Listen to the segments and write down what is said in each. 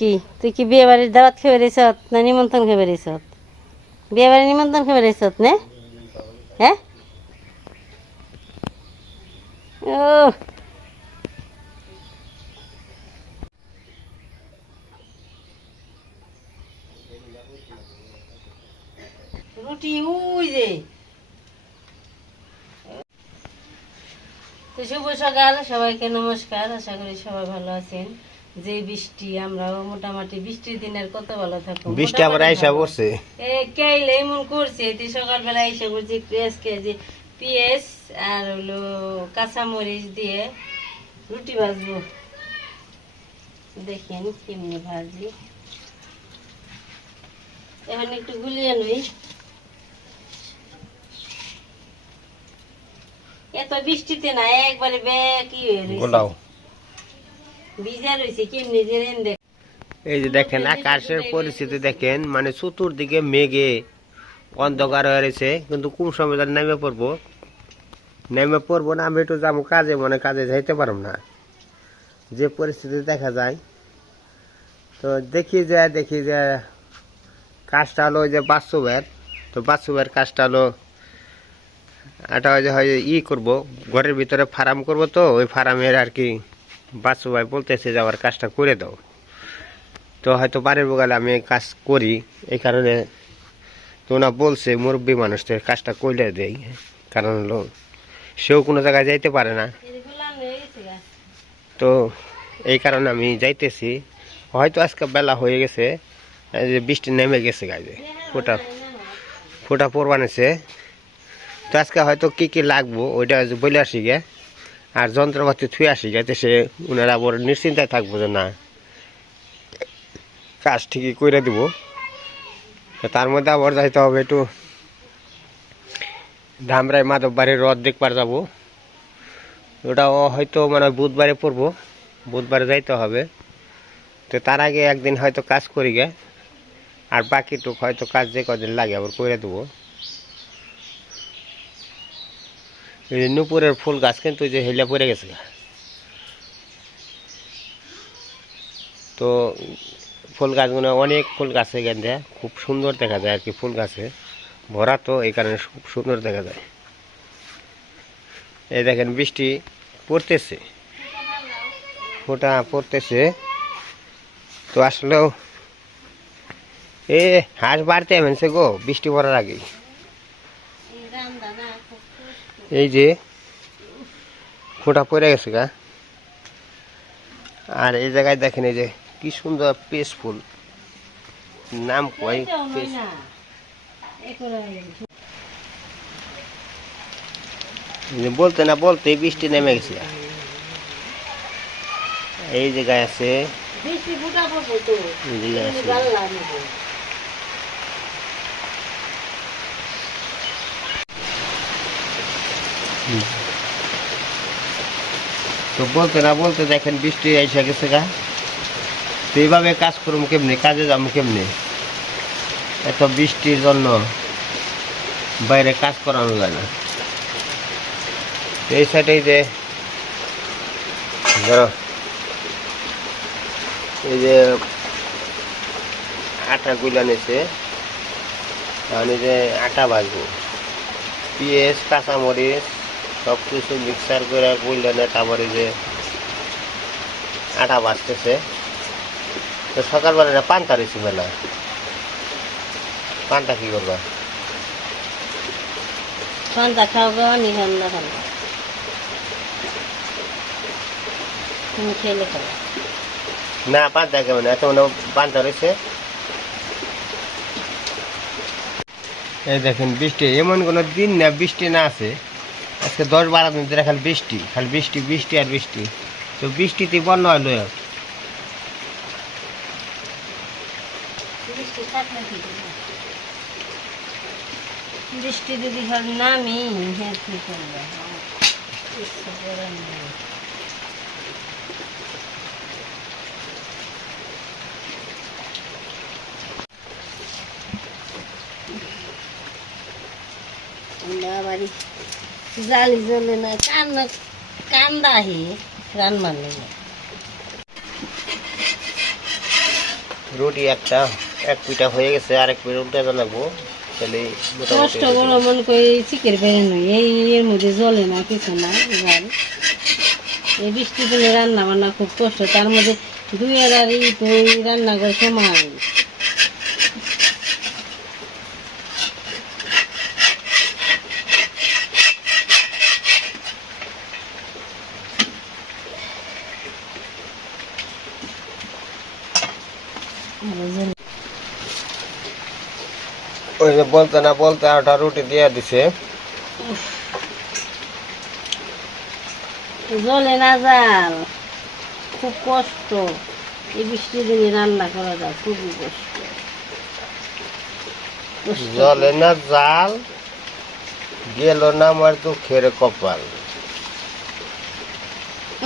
কি তুই কি বিয়ে বাড়ির দাওয়াত খেয়ে বেরিয়েছ না নিমন্ত্রণ খেয়ে বেরিয়েছ? বিয়ে বাড়ির নিমন্ত্রণ খেয়ে বেরিয়েছ নে? হ্যাঁ ও রুটি উই যে। তো শুভ সকাল, সবাইকে নমস্কার। আশা করি সবাই ভালো আছেন। যে বৃষ্টি, আমরাও মোটামুটি বৃষ্টির দিনের কত ভালো থাকবো। বৃষ্টি আবার আইসা পড়ছে, কেইলে এমন করছে সকালবেলা আইসা করছে আজকে যে পেঁয়াজ আর হলো কাঁচামরিচ দিয়ে রুটি ভাজবো। দেখেন কেমনি ভাজি, এখন একটু গুলিয়ে নই। এত বৃষ্টিতে না একবারে কি ভিজা রয়েছে কেমনি যে দেখ। এই যে দেখেন আকাশের পরিস্থিতি দেখেন, মানে চতুর্দিকে মেঘে অন্ধকার হয়ে রয়েছে, কিন্তু কোন সময় নেমে পড়বো না। আমি একটু যাবো কাজে, মানে কাজে যাইতে পারব না, যে পরিস্থিতি দেখা যায়। তো দেখি যে কাজটা হলো যে বাস্তবের, তো বাস্তবের কাজটা হলো এটা হয় করবো, ঘরের ভিতরে ফার্ম করবো। তো ওই ফার্মের আর কি বাচ্চু ভাই বলতেছে যে আমার কাজটা করে দাও। তো হয়তো বাড়ির বগালে আমি কাজ করি, এই কারণে তো ওনা বলছে মুরব্বী মানুষদের কাজটা করলে দেই, কারণ হলো সেও কোনো জায়গায় যাইতে পারে না। তো এই কারণে আমি যাইতেছি। হয়তো আজকে বেলা হয়ে গেছে, যে বৃষ্টি নেমে গেছে, গায়ে ফোটা ফোটা পড়বানেছে। তো আজকে হয়তো কি কি লাগবো ওইটা বলে আসি গে, আর যন্ত্রপাতি থুয়ে আসি যাতে সে ওনারা আবার নিশ্চিন্তায় থাকবো যে না কাজ ঠিকই করে দিব। তার মধ্যে আবার যাইতে হবে একটু ধামরাই মাধব বাড়ির রথ দেখবার যাবো। ওটাও হয়তো মানে বুধবারে পড়বো, বুধবারে যাইতে হবে। তো তার আগে একদিন হয়তো কাজ করি গে, আর বাকিটুক হয়তো কাজ যে কদিন লাগে আবার করে দেবো। এই নুপুরের ফুল গাছ কিন্তু যে হেলা পড়ে গেছে, তো ফুল গাছগুলো অনেক ফুল গাছে গেন্দে খুব সুন্দর দেখা যায় আর কি, ফুল গাছে ভরা, তো এই কারণে খুব সুন্দর দেখা যায়। এই দেখেন বৃষ্টি পড়তেছে, ফোঁটা পড়তেছে। তো আসলেও হাঁস বাড়তে এমনছে গো বৃষ্টি পড়ার আগেই। এই যে ফোঁটা পড়ে গেছে গা। আর এই জায়গায় দেখেন এই যে কি সুন্দর পেস ফুল, নাম কয় বলতে না বলতে বৃষ্টি নেমে গেছে। এই জায়গায় আছে, তো বলতে না বলতে দেখেন বৃষ্টি এসে গেছে গা। তো এইভাবে কাজ করবো কেমনি, কাজে যাবো কেমনি? এত বৃষ্টির জন্য বাইরে কাজ করানো যায় না। এই সাইডে যে ধরো এই যে আটা গুলা নিয়েছে, আমি যে আটা ভাজবো, পেঁয়াজ কাঁচামরিচ সব কিছু মিক্সার করে গুললে তারপরে যে আটা ভাজতেছে। তো সকালবেলা পান্তা রয়েছে, বেলা পান্তা কি করবা? পান্তা খাও গো, নিহান্না খাও, তুমি খেলে খাও না। পান্তা কেমন এত পান্তা রয়েছে। এই দেখেন বৃষ্টি, এমন কোনো দিন না বৃষ্টি না আছে। আজকে 10-12 দিন ধরে খালি বৃষ্টি, খালি বৃষ্টি বৃষ্টি আর বৃষ্টি। তো বৃষ্টিতে বন্যা হলো। বৃষ্টি যদি নামি কি করবো, বাবারি জালি জ্বলে না কান্দা হে রান্নার লেগে রুটি এক পিঠা হয়ে গেছে, আরেক পিঠা উল্টে বানাবো, তাহলে কষ্ট বড় মন করে চিকের বেড়ে নয় এর মধ্যে জ্বলে না কিছু না জাল। এই বৃষ্টি দিনে রান্না বান্না খুব কষ্ট, তার মধ্যে দুইয়ের আর এই তো রান্না করে সময় ওই যে বলতে না বলতে আটা রুটি দিয়ে দিছে। জ্বলে না জাল, খুব কষ্ট। এই বৃষ্টি দিনে রান্না করা যায় খুবই কষ্ট। জলে না জাল, গেল না আমার দুঃখের কপাল।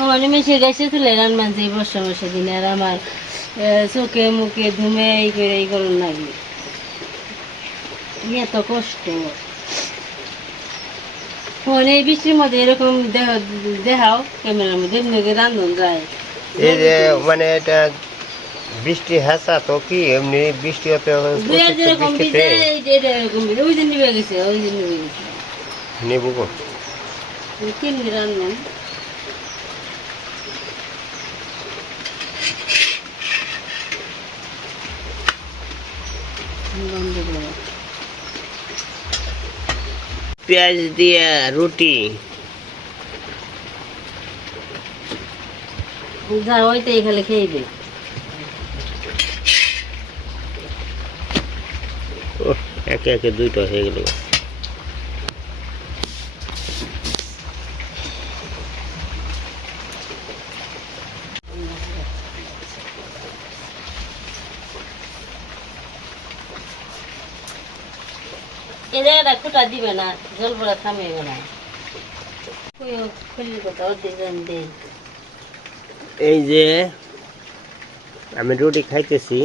আমার মেশে গেছে তুলে রান্না যে বর্ষা বর্ষা দিনে আর আমার চোখে মুখে ধুমে এই করে এই করুন লাগে, এত কষ্ট। ফোনে এই বৃষ্টির মধ্যে এরকম দেখাও ক্যামেরার মধ্যে এমনি রান্ধন যায়। এই যে মানে এটা বৃষ্টি হেসা তো কি এমনি বৃষ্টি হতে যেরকম এরকম ওই দিন নিবে গেছে, ওই দিন নিবে গেছে নেবো গো। কেমনি রান্ধন বন্ধ করে পেঁয়াজ দিয়া রুটি, যা ওইটাই খালি খেয়ে দে। একে একে দুইটা হয়ে গেল। এই জায়গাটা খুঁটা দিবে না, জল পড়া থামিবে না। খুলি কথা ডিজাইন দে। এই যে আমি রুটি খাইতেছি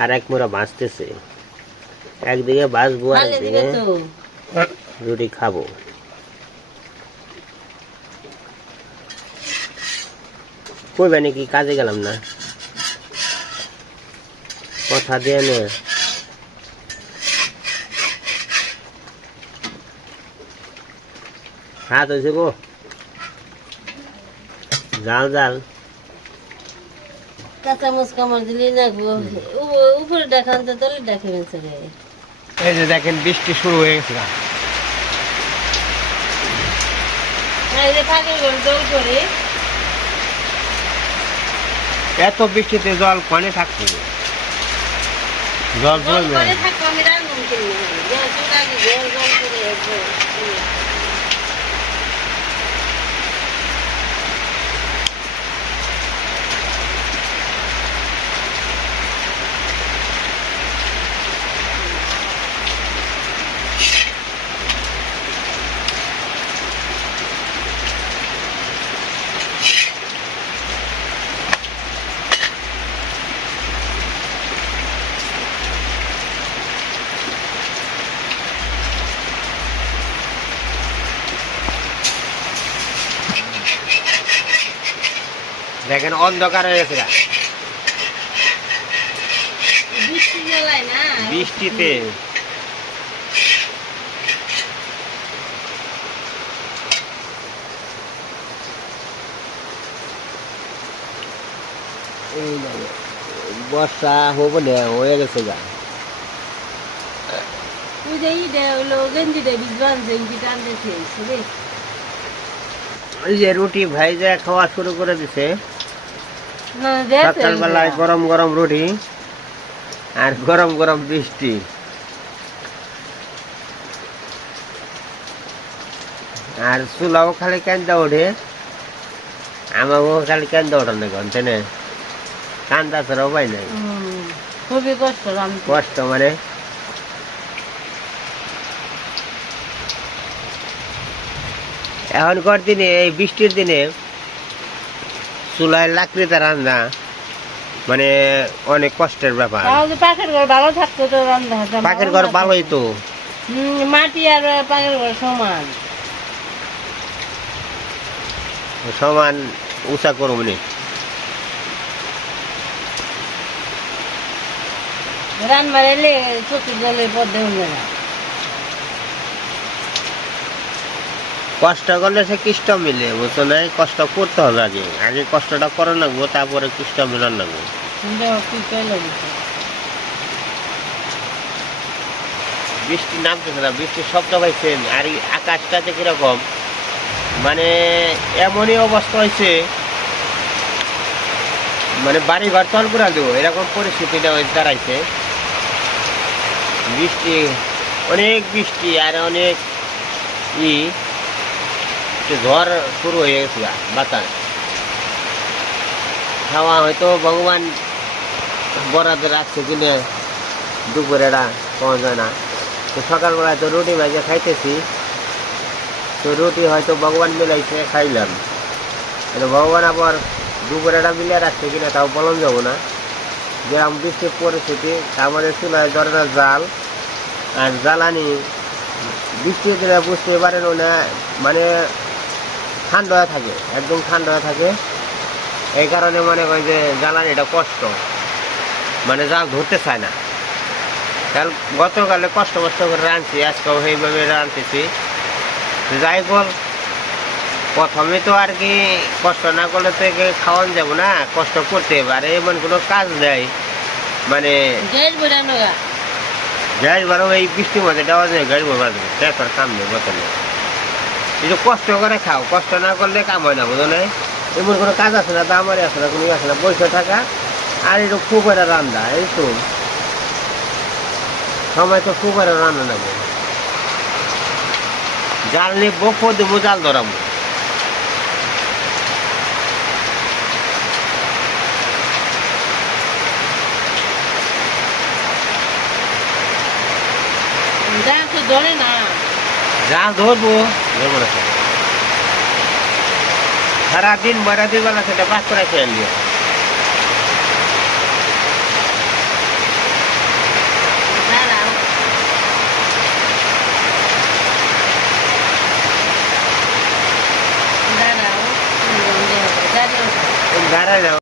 আর এক মোড়া ভাজতেছে, একদিকে ভাজবো আর একদিকে রুটি খাবো। কইবে নাকি কাজে গেলাম না, কথা দিয়ে নে। হাত হয়েছে গো, জাল জাল কাঁচা মাছ কামড় দিলে দেখবো উপরে দেখান তো তলে দেখে গেছে। এই যে দেখেন বৃষ্টি শুরু হয়ে গেছে। ফাঁকের ঘর জল করে এত বৃষ্টিতে জল কনে থাকবে, জল জল জমবে। করে থাকবো আমি রান্ধন কিনে জল করে দেখেন অন্ধকার হয়ে গেছে বৃষ্টি জ্বালায় না বৃষ্টিতে। বর্ষা হবো না, হয়ে গেছে গা। ওই যে ইটা হলো গেঞ্জিটা ভিজবান গেঞ্জি টানতেছে রে। ওই যে রুটি ভাইজা খাওয়া শুরু করে দিছে হ্যাঁ দেখতে সকালবেলায়, গরম গরম রুটি আর গরম গরম বৃষ্টি। আর চুলাও খালি কান্দা ওঠে, আমাকেও খালি কান্দা ওঠে না ঘন্টে না, কান্দা ছাড়াও পাই নাই। খুবই কষ্ট রান্ধতে। কষ্ট মানে এখনকার দিনে এই বৃষ্টির দিনে চুলায় লাকড়িতে রান্না মানে অনেক কষ্টের ব্যাপার। তাহলে পাখির ঘর ভালো থাকতো তো রান্না হতো। পাখির ঘর ভালোই তো, মাটি আর পাখির ঘর সমান। সমান উঁচা করবো নি। রান মারাইলে চতুর জলের পথে উঠবে না। কষ্ট করলে সে কৃষ্ট মিলে, বুঝছো না? কষ্ট করতে হবে আগে, আগে কষ্টটা করে লাগবো, তারপরে কৃষ্ট মিলান লাগবো। কি পেলো বৃষ্টি নামতেছে না, বৃষ্টির শব্দ পাইছেন? আর এই আকাশটাতে কিরকম, মানে এমনই অবস্থা হয়েছে, মানে বাড়ি ঘর তল করে দেবো এরকম পরিস্থিতিটা দাঁড়াইছে। বৃষ্টি, অনেক বৃষ্টি আর অনেক ঝড় শুরু হয়ে গেছে, বাতাস খাওয়া হয়তো ভগবান বরাদ্দ রাখছে কিনে দুপুরেটা পাওয়া যায় না। তো সকালবেলায় তো রুটি ভেজে খাইতেছি, তো রুটি হয়তো ভগবান মিলাইছে, খাইলাম। ভগবান আবার দুপুরেটা মিলিয়ে রাখছে কিনা তাও বলন যাবো না। যেরকম বৃষ্টির পরিস্থিতি, আমাদের চুলায় ধরে না জাল আর জ্বালানি, বৃষ্টির দিনে বুঝতে পারেন না, মানে ঠান্ডা হয়ে থাকে, একদম ঠান্ডা হয়ে থাকে। এই কারণে মনে হয় যে জ্বালানিটা কষ্ট, মানে জাল ধরতে চায় না। কারণ গতকালে কষ্ট করে রাঁধছি, আজকেও সেইভাবে রাঁধতেছি। যাই বল, প্রথমে তো আর কি কষ্ট না করলে তো খাওয়ান যাবো না, কষ্ট করতে পারে এমন কোনো কাজ দেয়, মানে গ্যাস বারো এই বৃষ্টির মধ্যে দেওয়া যায়, গ্যাস বাড়বে তারপর কাম নেই বোতলে। একটু কষ্ট করে খাও, কষ্ট না করলে কাম হয় না, বুঝো না? এমন কোনো কাজ আছে না, দামারি আছে না, কোনো আছে না, বসে থাকা আর একটু খুব একটা রান্না, এই তো সময় তো খুব একটা রান্না নেবো, জাল নিবো, দেবো, জাল ধরাবো। ধরে না, জাল ধরবো, ধরবো না সারাদিন বেড়াতে বেলা সেটা পাস করে খেয়ে নিয়ে। দাঁড়ায় যাও।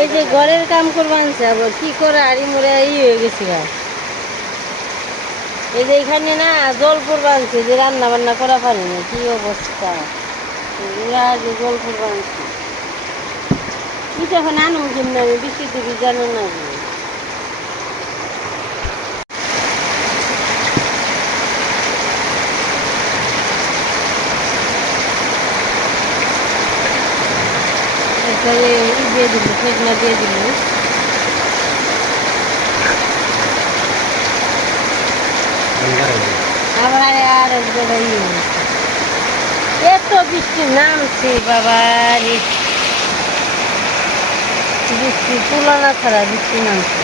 এই যে ঘরের কাম করবো আনছে আবার কি করে আড়ি মুড়ে হয়ে গেছে গা। এই যে এখানে না জল পড়বো আনছে যে রান্না বান্না করা পারে না, কি অবস্থা। এরা যে জল পড়বো আনছে এটা এখন আনুম কেমন, আমি বৃষ্টি থেকে জানো না যে। এরপরে দিয়ে দিল, ফেকনা দিয়ে দিল। আবার আর এক জায়গায় এত বৃষ্টি নামছে বাবা রে, বৃষ্টি তুলনা ছাড়া বৃষ্টি নামছে।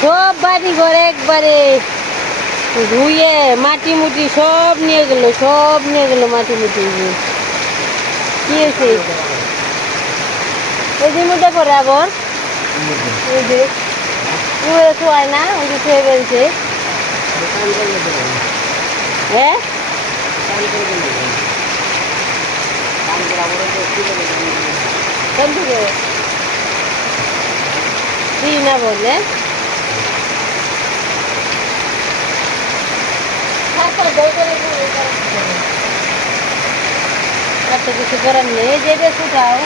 সব বাড়ি ঘরে একবারে ধুয়ে মাটি মুটি সব নিয়ে গেল, সব নিয়ে গেল মাটি মুটি। কি হয়েছে ওই যে মধ্যে পরে আবার ওই যে শোয়ায় না, ওই যে শুয়ে বেলছে। হ্যাঁ কি না বললে আর তো কিছু করার নেই, যেটা শুকাও।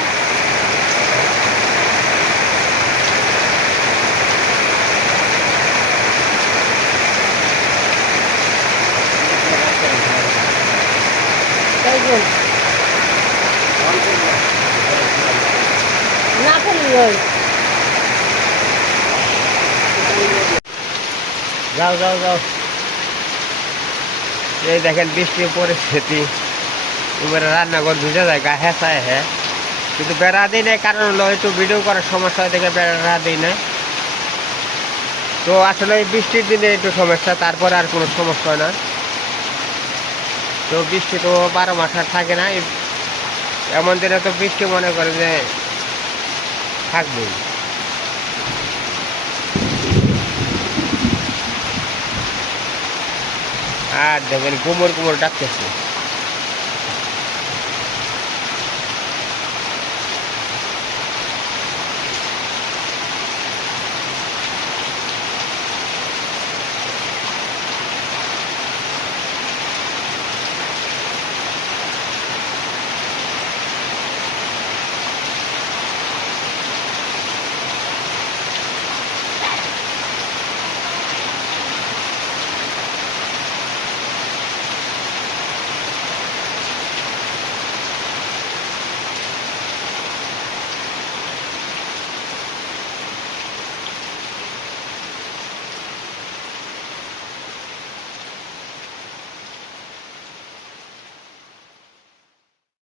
না করলি যাও যাও যাও। এই দেখেন বৃষ্টির পরিস্থিতি, এবারে রান্নাঘর ভিজে যায়, গা হেঁচায় হ্যাঁ, কিন্তু বেড়া দিই নাই, কারণ হলো একটু ভিডিও করার সমস্যা হয় দেখে বেড়া দিই না। তো আসলে এই বৃষ্টির দিনে একটু সমস্যা, তারপরে আর কোনো সমস্যা হয় না। তো বৃষ্টি তো 12 মাস আর থাকে না, এমন দিনে তো বৃষ্টি মনে করে যে থাকবেই। আর দেখেন কুমোর কুমোর ডাকতেছে।